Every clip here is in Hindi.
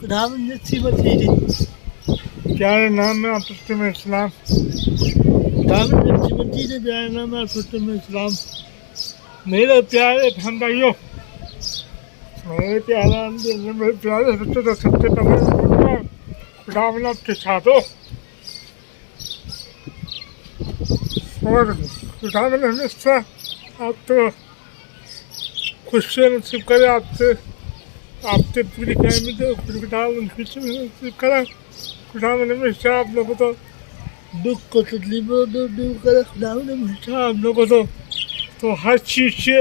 खुदा ने सीमत दी प्यारे नाम में आपत्तम इस्लाम। खुदा ने सीमत दी प्यारे नाम में आपत्तम इस्लाम। मेरे प्यारे बहन भाइयों, मेरे प्यारे बच्चों, तो सबसे पहले खुदा आपके साथ हो और खुदा हमेशा आप तो खुशियाँ नसीब करे आपसे पूरी फैमिली तो खुदा खुशियाँ नसीब करे। खुदा हमेशा आप लोगों को दुख को तकलीफों को दूर करे। खुदा ने हमेशा आप लोगों को तो हर चीज़ से,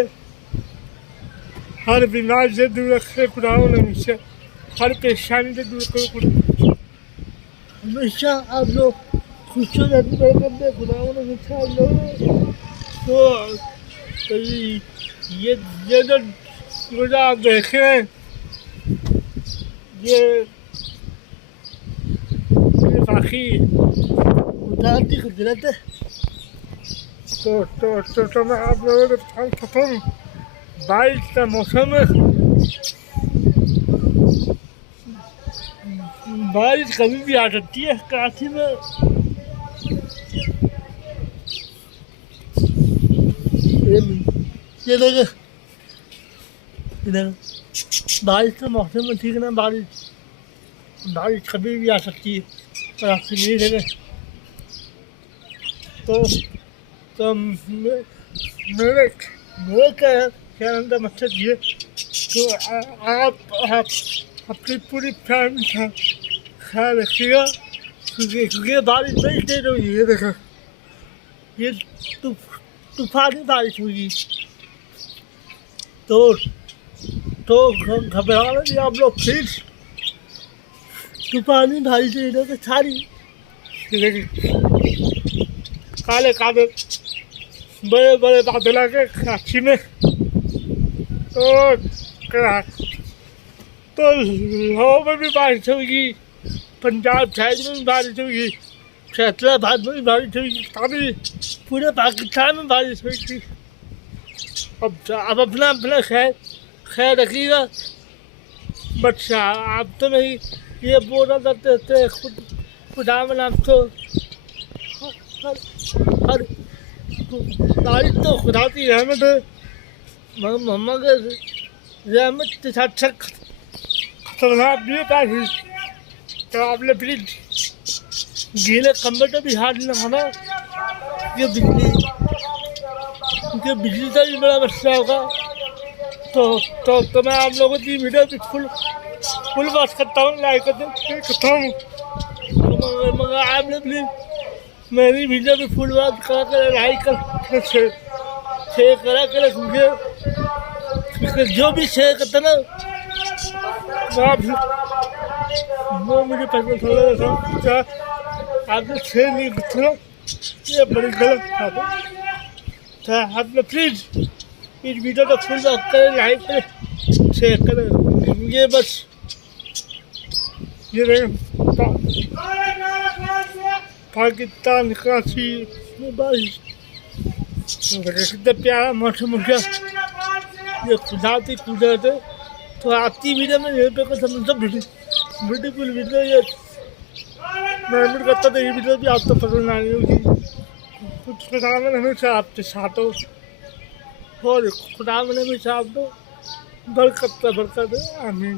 हर बीमारी से दूर रखे खुदा हमेशा, हर परेशानी से दूर करे हमेशा आप लोग खुशियों नसीब करते। खुदा ने हमेशा आप लोग तो ये जो रोजा आप देखे हैं, ये बाकी खुदा की कुदरत है। तो मैं आप लोगों को बताता हूँ, बारिश का मौसम है। बारिश कभी भी आ सकती है कराची में। ये देखो बारिश का मौसम में ठीक ना, बारिश कभी भी आ सकती है और आपसे नहीं देगा। तो मेरे क्या का मकसद ये तो आप अपनी पूरी फैमिली का ख्याल रखिएगा, क्योंकि बारिश बड़ी तेज हुई है। देखो ये तूफानी बारिश हुई तो घबराना नहीं आप लोग प्लीज। तूफानी बारिश हुई तो सारी काले काले बड़े बड़े बादल आ गए कराची में। तो लाहौर में भी बारिश होगी, पंजाब साइड में भी बारिश होगी, फैसलाबाद में भी बारिश होगी, तभी पूरे पाकिस्तान में बारिश हुई थी। अब अपना अपना खैर रखिएगा। बस आप तो नहीं ये बोला करते थे खुदा में आप तो हर बारिश तो खुदा की रहमत है, मोहम्मद के रहमत के साथ खतरनाक भी होता है। तो आपने प्लीज गीले कमरे का भी हाथ नहीं लगाना, ये बिजली का भी बड़ा मसला होगा। तो मैं आप लोगों की वीडियो भी फुल बात करता हूँ, लाइक करता हूँ, मगर आपने प्लीज मेरी वीडियो भी फुल बात करा कर, लाइक कर, शेयर करा कर, क्योंकि जो भी शेयर करता ना वो मुझे पसंद थोड़ा सा आपने शेयर नहीं करते ना, ये बड़ी गलत बात है। तो आपने प्लीज इस वीडियो को फुल बात करें, लाइक करें, शेयर करें। ये बस ये पाकिस्तान कराची में बारिश कितना प्यारा मौसम हो गया। ये खुदा की कुदरत है। तो आपकी वीडियो में यहीं पे कुछ समझ ब्यूटीफुल वीडियो ये मैं उम्मीद करता था ये वीडियो भी आपको पसंद आ रही होगी। कुछ खुदा में हमेशा आपके साथ हो और खुदा में हमेशा आपको बरकत है। आमीन।